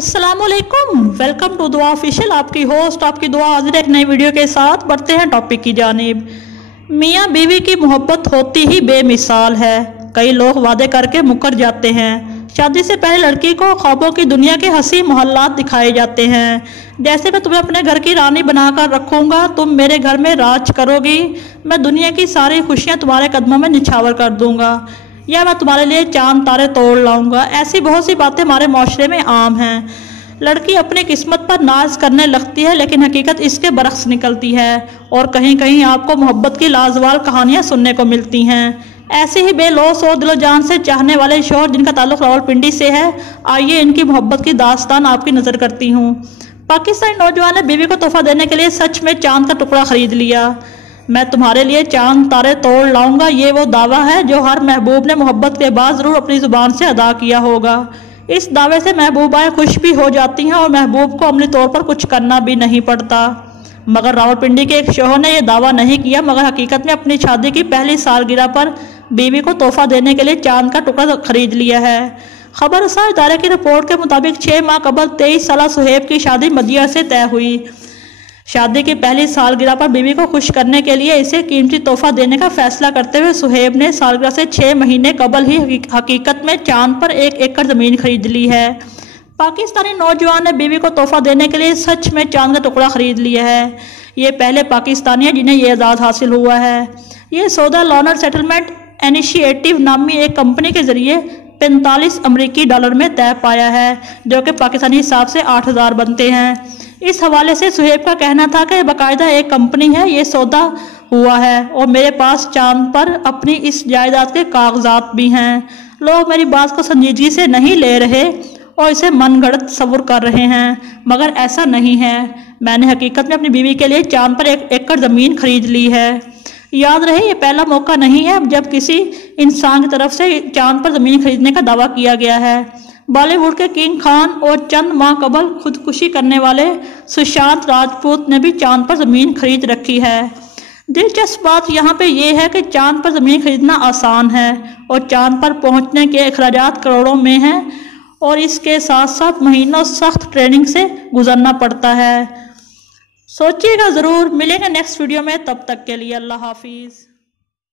अस्सलामुअलैकुम, welcome to दुआ official. आपकी होस्ट आपकी दुआ हाजिर एक नई वीडियो के साथ। बढ़ते हैं टॉपिक की जानिब। मियाँ बीवी की मोहब्बत होती ही बेमिसाल है। कई लोग वादे करके मुकर जाते हैं। शादी से पहले लड़की को ख्वाबों की दुनिया के हंसी मोहल्लात दिखाए जाते हैं, जैसे मैं तुम्हें अपने घर की रानी बनाकर रखूँगा, तुम मेरे घर में राज करोगी, मैं दुनिया की सारी खुशियाँ तुम्हारे कदमों में निछावर कर दूँगा, या मैं तुम्हारे लिए चांद तारे तोड़ लाऊंगा। ऐसी बहुत सी बातें हमारे माशरे में आम हैं। लड़की अपनी किस्मत पर नाज करने लगती है, लेकिन हकीकत इसके बरक्स निकलती है और कहीं कहीं आपको मोहब्बत की लाजवाल कहानियां सुनने को मिलती हैं। ऐसे ही बेलौस और दिलो जान से चाहने वाले शौहर जिनका ताल्लुक रावलपिंडी से है, आइए इनकी मोहब्बत की दास्तान आपकी नज़र करती हूँ। पाकिस्तानी नौजवान ने बीवी को तोहफा देने के लिए सच में चांद का टुकड़ा खरीद लिया। मैं तुम्हारे लिए चांद तारे तोड़ लाऊंगा, ये वो दावा है जो हर महबूब ने मोहब्बत के बाद ज़रूर अपनी ज़ुबान से अदा किया होगा। इस दावे से महबूबाएं खुश भी हो जाती हैं और महबूब को अमली तौर पर कुछ करना भी नहीं पड़ता। मगर रावलपिंडी के एक शौहर ने यह दावा नहीं किया, मगर हकीकत में अपनी शादी की पहली सालगिरह पर बीवी को तोहफा देने के लिए चांद का टुकड़ा खरीद लिया है। खबरसार इदारे की रिपोर्ट के मुताबिक 6 माह कबल 23 साला सुहेब की शादी मदिया से तय हुई। शादी की पहली सालगिरह पर बीवी को खुश करने के लिए इसे कीमती तोहफा देने का फैसला करते हुए सुहेब ने सालगिरह से 6 महीने कबल ही हकीकत में चांद पर 1 एकड़ ज़मीन खरीद ली है। पाकिस्तानी नौजवान ने बीवी को तोहफा देने के लिए सच में चांद का टुकड़ा खरीद लिया है। ये पहले पाकिस्तानी है जिन्हें यह एजाज़ हासिल हुआ है। ये सौदा लॉनर सेटलमेंट इनिशिएटिव नामी एक कंपनी के जरिए 45 अमरीकी डॉलर में तय पाया है, जो कि पाकिस्तानी हिसाब से 8,000 बनते हैं। इस हवाले से सुहेब का कहना था कि बाकायदा एक कंपनी है, ये सौदा हुआ है और मेरे पास चांद पर अपनी इस जायदाद के कागजात भी हैं। लोग मेरी बात को संजीदगी से नहीं ले रहे और इसे मनगढ़ंत तस्वुर कर रहे हैं, मगर ऐसा नहीं है। मैंने हकीकत में अपनी बीवी के लिए चांद पर 1 एकड़ ज़मीन खरीद ली है। याद रहे, ये पहला मौका नहीं है जब किसी इंसान की तरफ से चांद पर ज़मीन खरीदने का दावा किया गया है। बॉलीवुड के किंग खान और चंद माह कबल खुदकुशी करने वाले सुशांत राजपूत ने भी चांद पर ज़मीन खरीद रखी है। दिलचस्प बात यहाँ पे ये है कि चांद पर ज़मीन खरीदना आसान है और चांद पर पहुँचने के अखराजात करोड़ों में हैं और इसके साथ साथ महीनों सख्त ट्रेनिंग से गुजरना पड़ता है। सोचिएगा ज़रूर। मिलेंगे नेक्स्ट वीडियो में, तब तक के लिए अल्लाह हाफिज़।